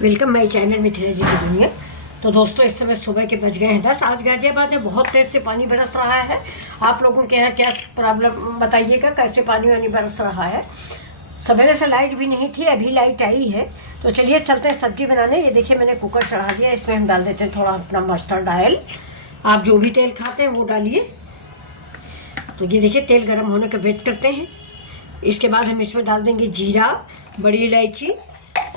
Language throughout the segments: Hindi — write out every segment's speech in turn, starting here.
वेलकम माई चैनल मिथिला जी की दुनिया। तो दोस्तों, इस समय सुबह के बज गए हैं 10। आज गाजियाबाद में बहुत तेज़ से पानी बरस रहा है। आप लोगों के यहाँ क्या प्रॉब्लम बताइएगा, कैसे पानी वानी बरस रहा है। सवेरे से लाइट भी नहीं थी, अभी लाइट आई है। तो चलिए चलते हैं सब्जी बनाने। ये देखिए मैंने कुकर चढ़ा दिया, इसमें हम डाल देते हैं थोड़ा अपना मस्टर्ड ऑयल। आप जो भी तेल खाते हैं वो डालिए। तो ये देखिए तेल गर्म होने का वेट करते हैं। इसके बाद हम इसमें डाल देंगे जीरा, बड़ी इलायची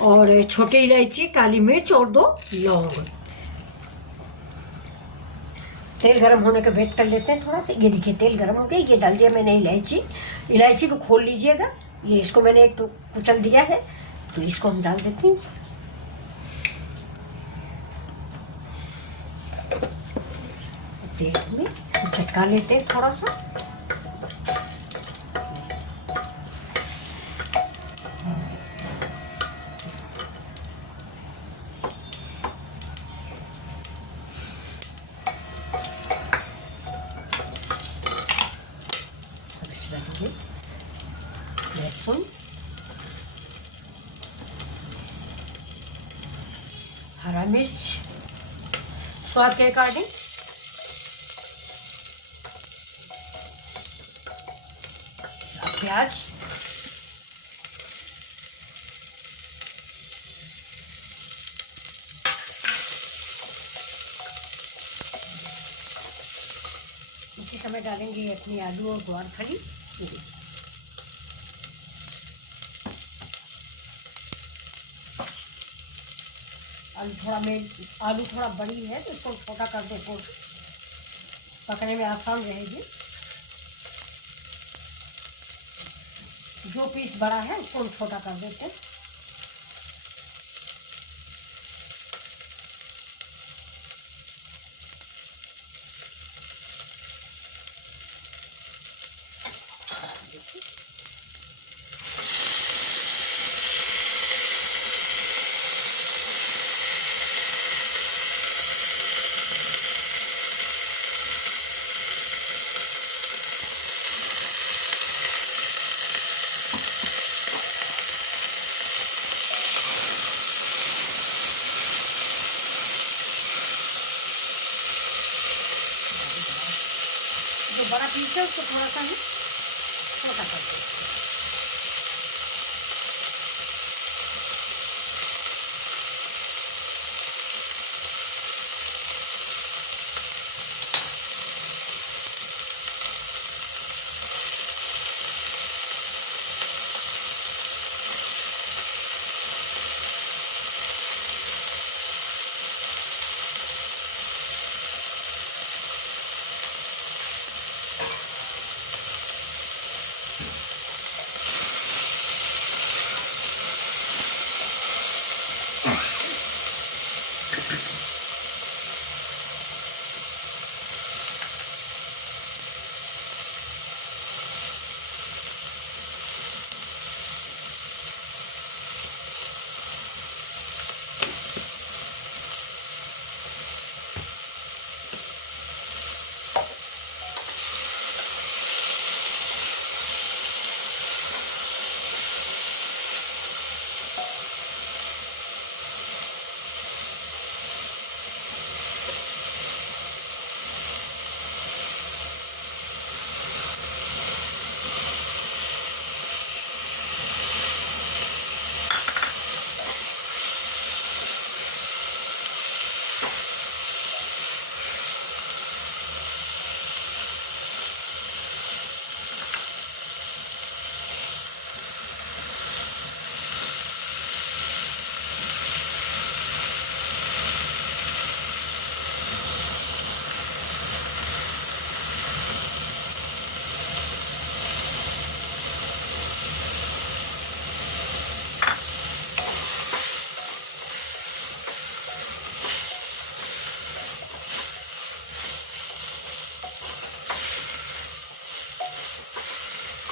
और छोटी इलायची, काली मिर्च और 2 लौंग। तेल गरम होने का वेट कर लेते हैं थोड़ा सा। ये देखिए तेल गरम हो गया, ये डाल दिया मैंने इलायची। इलायची को खोल लीजिएगा। ये इसको मैंने एक कुचल दिया है, तो इसको हम डाल देते हैं। तेल में झटका लेते हैं थोड़ा सा। लहसुन, हरा मिर्च स्वाद के अकॉर्डिंग, प्याज, इसी समय डालेंगे अपनी आलू और ग्वार फली। आलू थोड़ा बड़ी है तो इसको छोटा कर दे तो पकने में आसान रहेगी। जो पीस बड़ा है उसको हम छोटा कर देते हैं। जो बड़ा पीस है उसको थोड़ा सा ही छोटा कर दें।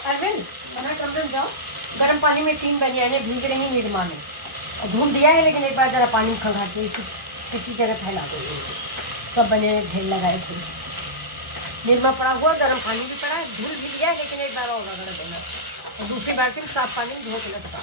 अरविंद, मना कर दो, जाओ गर्म पानी में 3 बनियाने भीग रही निरमा में। और धुल दिया है, लेकिन एक बार जरा पानी में खंगाल के किसी तरह फैला दो। सब बनियाने ढेर लगाए थे। निरमा पड़ा हुआ, गर्म पानी भी पड़ा है, धुल भी दिया है, लेकिन एक बार और रगड़ देना। और दूसरी बाल्टी में साफ पानी में धो के लटका।